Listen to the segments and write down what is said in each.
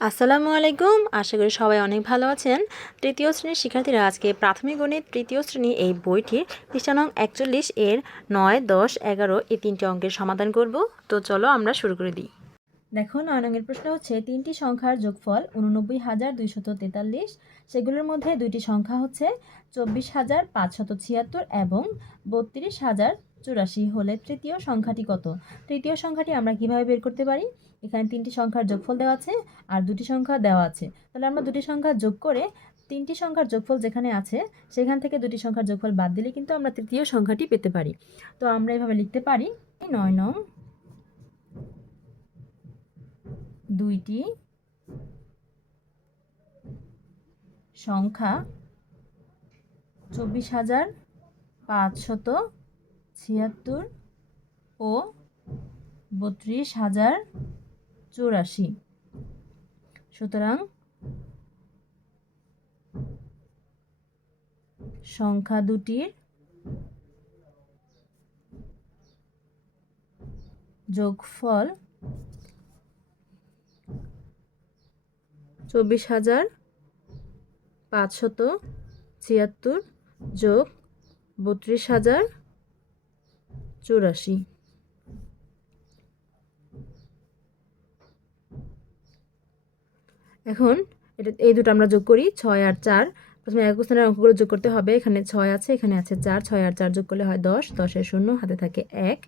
আসসালামু আলাইকুম। আশা করি সবাই অনেক ভালো আছেন। তৃতীয় শ্রেণির শিক্ষার্থীরা আজকে প্রাথমিক গণিত তৃতীয় শ্রেণি এই বইটির পৃষ্ঠা নং একচল্লিশ এর নয়, দশ, এগারো এই তিনটি অঙ্কের সমাধান করব। তো চলো আমরা শুরু করে দিই। দেখো, নয় নঙ্গের প্রশ্ন হচ্ছে, তিনটি সংখ্যার যোগফল উননব্বই হাজার দুইশত তেতাল্লিশ। সেগুলোর মধ্যে দুইটি সংখ্যা হচ্ছে চব্বিশ হাজার পাঁচশত ছিয়াত্তর এবং বত্রিশ হাজার চুরাশি হলে তৃতীয় সংখ্যাটি কত? তৃতীয় সংখ্যাটি আমরা কীভাবে বের করতে পারি? এখানে তিনটি সংখ্যার যোগফল দেওয়া আছে আর দুটি সংখ্যা দেওয়া আছে। তাহলে আমরা দুটি সংখ্যা যোগ করে তিনটি সংখ্যার যোগফল যেখানে আছে, সেখান থেকে দুটি সংখ্যার যোগফল বাদ দিলে কিন্তু আমরা তৃতীয় সংখ্যাটি পেতে পারি। তো আমরা এভাবে লিখতে পারি, নয় নং দুইটি সংখ্যা চব্বিশ হাজার পাঁচশত ছিয়াত্তর ও বত্রিশ হাজার চুরাশি। সুতরাং সংখ্যা দুটির যোগফল চব্বিশ হাজার পাঁচশত ছিয়াত্তর যোগ বত্রিশ হাজার চুরাশি। এখন এটা, এই দুটো আমরা যোগ করি ছয় আর চার। প্রথমে এক স্থানের অঙ্কগুলো যোগ করতে হবে। এখানে ছয় আছে, এখানে আছে চার। ছয় আর চার যোগ করলে হয় দশ। দশের শূন্য, হাতে থাকে এক।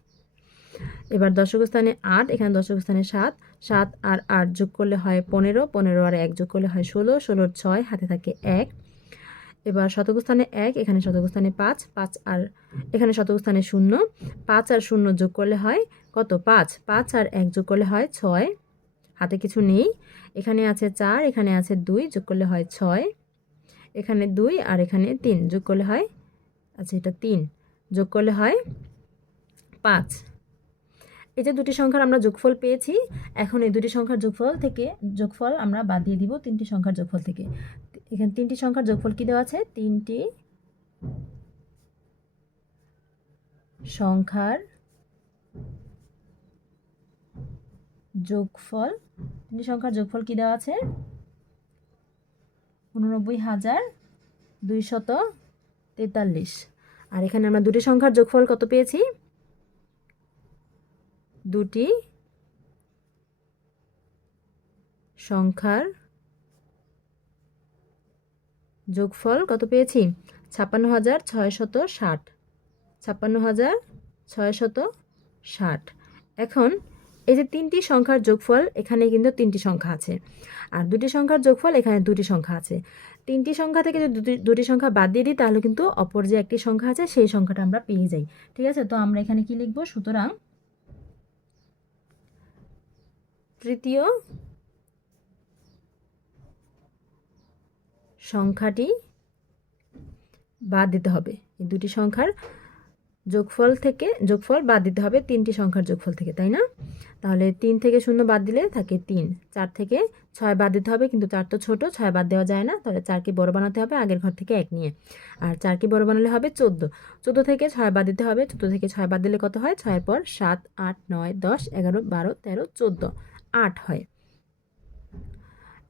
এবার দশক স্থানে আট, এখানে দশক স্থানে সাত। সাত আর আট যোগ করলে হয় পনেরো। পনেরো আর এক যোগ করলে হয় ষোলো। ষোলোর ছয়, হাতে থাকে এক। এবার শতক স্থানে এক, এখানে শতক স্থানে পাঁচ পাঁচ আর এখানে শতক স্থানে শূন্য। পাঁচ আর শূন্য যোগ করলে হয় কত? পাঁচ। পাঁচ আর এক যোগ করলে হয় ছয়। হাতে কিছু নেই। এখানে আছে চার, এখানে আছে দুই, যোগ করলে হয় ছয়। এখানে দুই আর এখানে তিন, যোগ করলে হয় আচ্ছা এটা তিন। যোগ করলে হয় পাঁচ। এই যে দুটি সংখ্যার আমরা যোগফল পেয়েছি, এখন এই দুটি সংখ্যার যোগফল থেকে, যোগফল আমরা বাদ দিয়ে দিব তিনটি সংখ্যার যোগফল থেকে। এখানে তিনটি সংখ্যার যোগফল কি দেওয়া আছে? তিনটি সংখ্যার যোগফল, তিনটি সংখ্যার যোগফল কি দেওয়া আছে? উননব্বই হাজার দুইশত তেতাল্লিশ। আর এখানে আমরা দুটি সংখ্যার যোগফল কত পেয়েছি? দুটি সংখ্যার যোগফল কত পেয়েছি? ছাপ্পান্ন হাজার ছয়শত ষাট। ছাপ্পান্ন হাজার ছয়শত ষাট। এখন, এই যে তিনটি সংখ্যার যোগফল এখানে কিন্তু তিনটি সংখ্যা আছে। আর দুটি সংখ্যার যোগফল, এখানে দুটি সংখ্যা আছে। তিনটি সংখ্যা থেকে যদি দুটি দুটি সংখ্যা বাদ দিয়ে দিই, তাহলে কিন্তু অপর যে একটি সংখ্যা আছে, সেই সংখ্যাটা আমরা পেয়ে যাই। ঠিক আছে? তো আমরা এখানে কি লিখব? সুতরাং, তৃতীয় সংখ্যাটি বাদ দিতে হবে। এই দুটি সংখ্যার যোগফল থেকে যোগফল বাদ দিতে হবে, তিনটি সংখ্যার যোগফল থেকে, তাই না? তাহলে তিন থেকে শূন্য বাদ দিলে থাকে তিন। চার থেকে ছয় বাদ দিতে হবে, কিন্তু চার তো ছোটো, ছয় বাদ দেওয়া যায় না। তাহলে চারকে বড় বানাতে হবে, আগের ঘর থেকে এক নিয়ে। আর চারকে বড় বানালে হবে চোদ্দ। চোদ্দ থেকে ছয় বাদ দিতে হবে, চোদ্দ থেকে ছয় বাদ দিলে কত হয়? ছয়ের পর সাত, আট, নয়, দশ, এগারো, বারো, তেরো, চোদ্দ। আট হয়।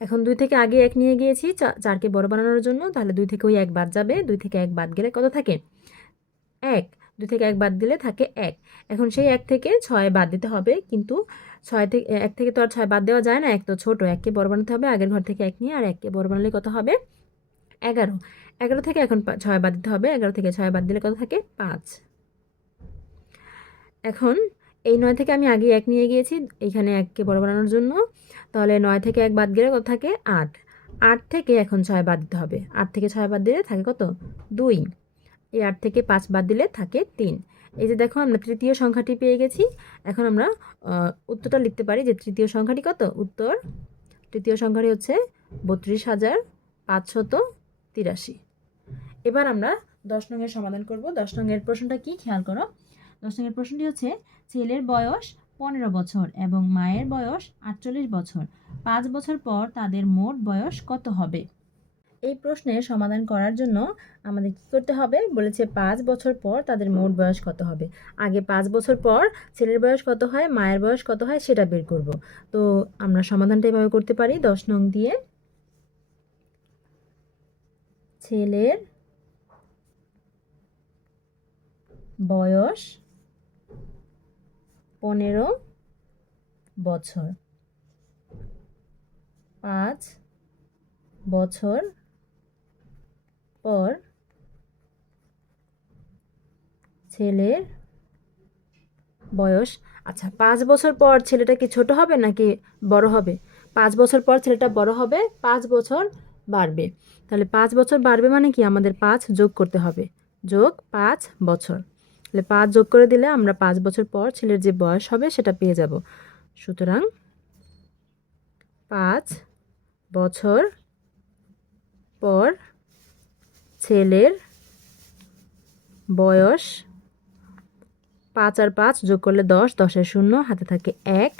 এখন দুই থেকে আগে এক নিয়ে গিয়েছি চারকে বড় বানানোর জন্য, তাহলে দুই থেকে ওই এক বাদ যাবে, দুই থেকে এক বাদ গেলে কত থাকে? এক। দুই থেকে এক বাদ দিলে থাকে এক। এখন সেই এক থেকে ছয় বাদ দিতে হবে, কিন্তু ছয় থেকে এক থেকে তো আর ছয় বাদ দেওয়া যায় না, এক তো ছোটো, এককে বড় বানাতে হবে, আগের ঘর থেকে এক নিয়ে আর এককে বড় বানালে কত হবে? এগারো। এগারো থেকে এখন ছয় বাদ দিতে হবে, এগারো থেকে ছয় বাদ দিলে কত থাকে? পাঁচ। এখন এই নয় থেকে আমি আগে এক নিয়ে গিয়েছি এইখানে এককে বড় বানানোর জন্য। তাহলে নয় থেকে এক বাদ গেলে কত থাকে? আট। আট থেকে এখন ছয় বাদ দিতে হবে। আট থেকে ছয় বাদ দিলে থাকে কত? দুই। এই আট থেকে পাঁচ বাদ দিলে থাকে তিন। এই যে দেখো আমরা তৃতীয় সংখ্যাটি পেয়ে গেছি। এখন আমরা উত্তরটা লিখতে পারি যে তৃতীয় সংখ্যাটি কত? উত্তর, তৃতীয় সংখ্যাটি হচ্ছে বত্রিশ হাজার পাঁচশত তিরাশি। এবার আমরা দশ নঙের সমাধান করব। দশ নঙের প্রশ্নটা কি? খেয়াল করো। দশ নঙের প্রশ্নটি হচ্ছে, ছেলের বয়স পনেরো বছর এবং মায়ের বয়স আটচল্লিশ বছর। পাঁচ বছর পর তাদের মোট বয়স কত হবে? এই প্রশ্নের সমাধান করার জন্য আমাদের কি করতে হবে? বলেছে পাঁচ বছর পর তাদের মোট বয়স কত হবে? আগে পাঁচ বছর পর ছেলের বয়স কত হয়, মায়ের বয়স কত হয় সেটা বের করব। তো আমরা সমাধানটা এভাবে করতে পারি। দশ নং দিয়ে, ছেলের বয়স পনেরো বছর। পাঁচ বছর পর ছেলের বয়স আচ্ছা পাঁচ বছর পর ছেলেটা কি ছোট হবে নাকি বড় হবে? পাঁচ বছর পর ছেলেটা বড় হবে, পাঁচ বছর বাড়বে। তাহলে পাঁচ বছর বাড়বে মানে কি? আমাদের পাঁচ যোগ করতে হবে। যোগ পাঁচ বছর। তাহলে পাঁচ যোগ করে দিলে আমরা পাঁচ বছর পর ছেলের যে বয়স হবে সেটা পেয়ে যাব। সুতরাং পাঁচ বছর পর ছেলের বয়স পাঁচ আর পাঁচ যোগ করলে দশ দশের শূন্য, হাতে থাকে এক।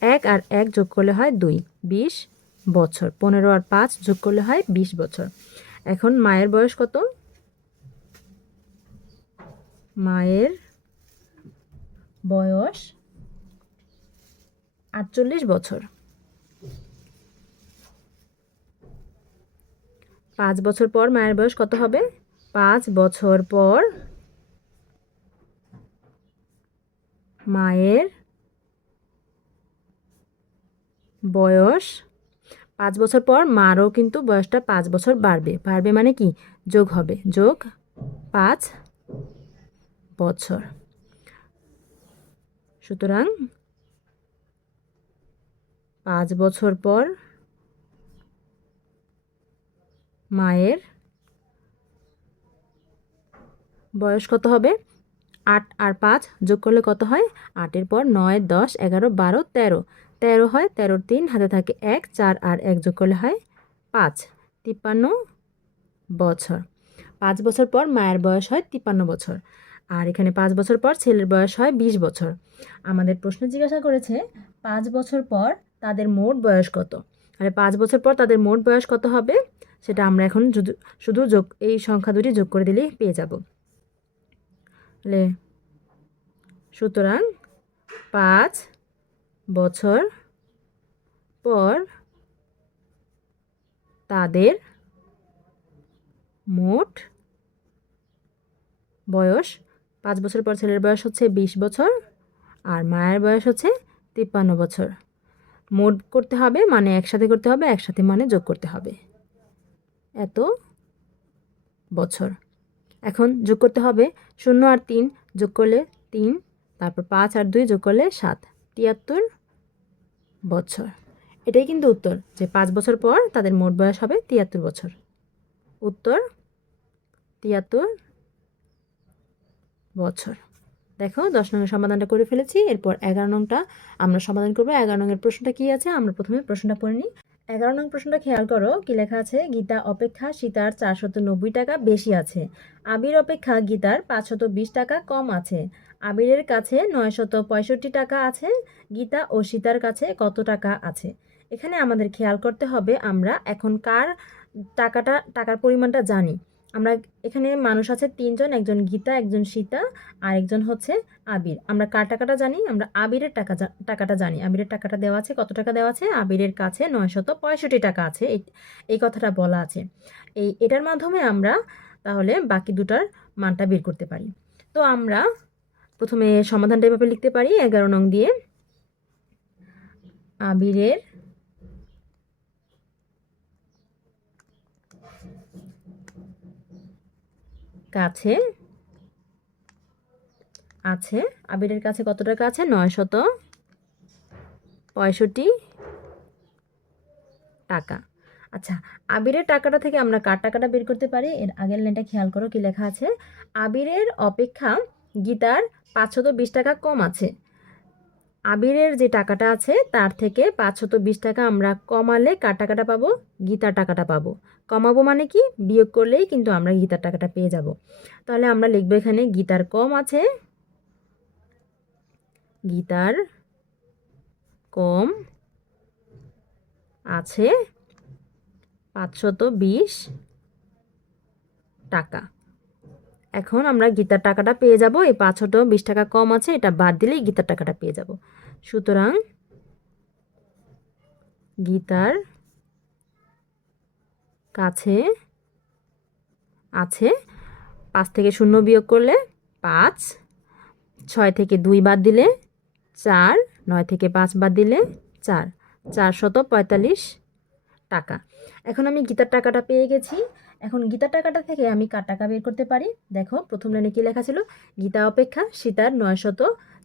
এক আর এক যোগ করলে হয় দুই, বিশ বছর। পনেরো আর পাঁচ যোগ করলে হয় বিশ বছর। এখন মায়ের বয়স কত? মায়ের বয়স আটচল্লিশ বছর। পাঁচ বছর পর মায়ের বয়স কত হবে? পাঁচ বছর পর মায়ের বয়স পাঁচ বছর পর মারও কিন্তু বয়সটা পাঁচ বছর বাড়বে। বাড়বে মানে কি? যোগ হবে। যোগ পাঁচ বছর। সুতরাং পাঁচ বছর পর মায়ের বয়স কত হবে? আট আর পাঁচ যোগ করলে কত হয়? আটের পর নয়, দশ, এগারো, বারো, তেরো। তেরো হয়, তেরোর তিন হাতে থাকে এক, চার আর এক যোগ করলে হয় পাঁচ। তিপ্পান্ন বছর। পাঁচ বছর পর মায়ের বয়স হয় তিপ্পান্ন বছর। আর এখানে পাঁচ বছর পর ছেলের বয়স হয় বিশ বছর। আমাদের প্রশ্ন জিজ্ঞাসা করেছে, পাঁচ বছর পর তাদের মোট বয়স কত? তাহলে পাঁচ বছর পর তাদের মোট বয়স কত হবে? সেটা আমরা এখন শুধু শুধু যোগ, এই সংখ্যা দুটি যোগ করে দিলেই পেয়ে যাব। তাহলে সুতরাং পাঁচ বছর পর তাদের মোট বয়স পাঁচ বছর পর ছেলের বয়স হচ্ছে বিশ বছর আর মায়ের বয়স হচ্ছে তিপ্পান্ন বছর। মোট করতে হবে মানে একসাথে করতে হবে, একসাথে মানে যোগ করতে হবে। এত বছর। এখন যোগ করতে হবে শূন্য আর তিন যোগ করলে তিন, তারপর পাঁচ আর দুই যোগ করলে সাত। তিয়াত্তর বছর। এটাই কিন্তু উত্তর যে পাঁচ বছর পর তাদের মোট বয়স হবে তিয়াত্তর বছর। উত্তর তিয়াত্তর বছর। দেখো, দশ নংয়ের সমাধানটা করে ফেলেছি, এরপর এগারো নংটা আমরা সমাধান করব। এগারো নংয়ের প্রশ্নটা কী আছে? আমরা প্রথমে প্রশ্নটা পড়ে নিই। এগারো নং প্রশ্নটা খেয়াল করো, কি লেখা আছে? গীতা অপেক্ষা সীতার চারশত নব্বই টাকা বেশি আছে। আবির অপেক্ষা গীতার পাঁচশত বিশ টাকা কম আছে। আবিরের কাছে নয়শত পঁয়ষট্টি টাকা আছে। গীতা ও সীতার কাছে কত টাকা আছে? এখানে আমাদের খেয়াল করতে হবে আমরা এখন কার টাকাটা, টাকার পরিমাণটা জানি। আমরা এখানে মানুষ আছে তিনজন, একজন গীতা, একজন সীতা, আর একজন হচ্ছে আবির। আমরা কার টাকাটা জানি? আমরা আবিরের টাকা টাকাটা জানি। আবিরের টাকাটা দেওয়া আছে, কত টাকা দেওয়া আছে? আবিরের কাছে নয়শত পঁয়ষট্টি টাকা আছে। এই কথাটা বলা আছে। এই, এটার মাধ্যমে আমরা তাহলে বাকি দুটার মানটা বের করতে পারি। তো আমরা প্রথমে সমাধানটা এভাবে লিখতে পারি। এগারো নং দিয়ে আবিরের কাছে আছে। আবিরের কাছে কত টাকা আছে? নয় শত পঁয়ষট্টি টাকা। আচ্ছা আবিরের টাকাটা থেকে আমরা কার টাকাটা বের করতে পারি? এর আগের লাইনটা খেয়াল করো কি লেখা আছে। আবিরের অপেক্ষা গীতার পাঁচশত বিশ টাকা কম আছে। আবিরের যে টাকাটা আছে, তার থেকে পাঁচশত বিশ টাকা আমরা কমালে কার টাকাটা পাবো? গীতার টাকাটা পাবো। কমাবো মানে কি? বিয়োগ করলেই কিন্তু আমরা গীতার টাকাটা পেয়ে যাব। তাহলে আমরা লিখব এখানে গীতার কম আছে। গীতার কম আছে পাঁচশত বিশ টাকা। এখন আমরা গীতার টাকাটা পেয়ে যাব। এই পাঁচশত বিশ টাকা কম আছে, এটা বাদ দিলেই গীতার টাকাটা পেয়ে যাব। সুতরাং গীতার কাছে আছে পাঁচ থেকে শূন্য বিয়োগ করলে পাঁচ, ছয় থেকে দুই বাদ দিলে চার, নয় থেকে পাঁচ বাদ দিলে চার। চারশত পঁয়তাল্লিশ টাকা। এখন আমি গীতার টাকাটা পেয়ে গেছি। এখন গীতার টাকাটা থেকে আমি কার টাকা বের করতে পারি? দেখো, প্রথম লাইনে কী লেখা ছিল? গীতা অপেক্ষা, সীতার নয়শত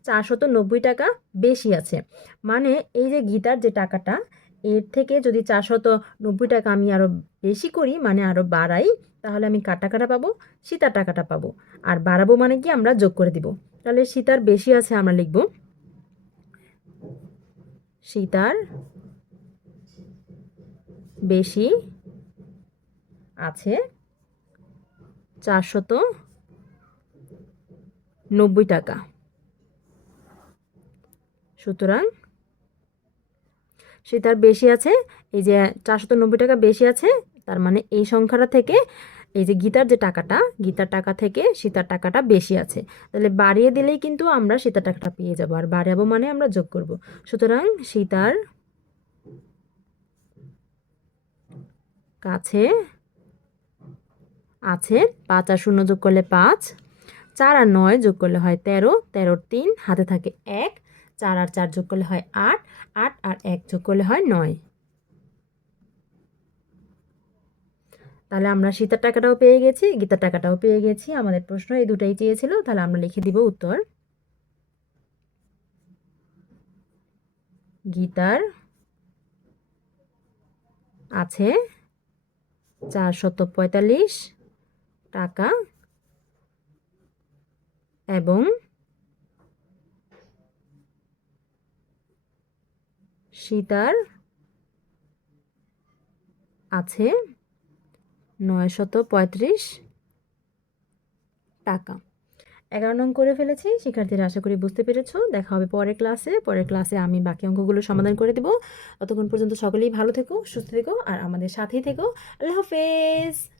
চারশত নব্বই টাকা বেশি আছে। মানে এই যে গীতার যে টাকাটা, এর থেকে যদি চারশত নব্বই টাকা আমি আরও বেশি করি মানে আরও বাড়াই, তাহলে আমি কার টাকাটা পাবো? সীতার টাকাটা পাবো। আর বাড়াবো মানে কি? আমরা যোগ করে দিব। তাহলে সীতার বেশি আছে, আমরা লিখব সীতার বেশি আছে চারশত নব্বই টাকা। সুতরাং সীতার বেশি আছে, এই যে চারশত নব্বই টাকা বেশি আছে, তার মানে এই সংখ্যাটা থেকে এই যে গীতার যে টাকাটা, গীতার টাকা থেকে সীতার টাকাটা বেশি আছে। তাহলে বাড়িয়ে দিলেই কিন্তু আমরা সীতার টাকাটা পেয়ে যাব, আর বাড়াবো মানে আমরা যোগ করব। সুতরাং সীতার কাছে আছে, পাঁচ আর শূন্য যোগ করলে পাঁচ, চার আর নয় যোগ করলে হয় তেরো তেরোর তিন হাতে থাকে এক, চার আর চার যোগ করলে হয় আট আট আর এক যোগ করলে হয় নয়। তাহলে আমরা সীতার টাকাটাও পেয়ে গেছি, গীতার টাকাটাও পেয়ে গেছি, আমাদের প্রশ্ন এই দুটাই চেয়েছিল, তাহলে আমরা লিখে দিব উত্তর। গীতার আছে চারশত পঁয়তাল্লিশ টাকা এবং সীতার আছে নয়শত পঁয়ত্রিশ টাকা। এগারো নং করে ফেলেছি, শিক্ষার্থীরা আশা করি বুঝতে পেরেছ। দেখা হবে পরের ক্লাসে। পরের ক্লাসে আমি বাকি অঙ্কগুলো সমাধান করে দেবো। ততক্ষণ পর্যন্ত সকলেই ভালো থেকো, সুস্থ থেকো, আর আমাদের সাথেই থেকো। আল্লাহ হাফেজ!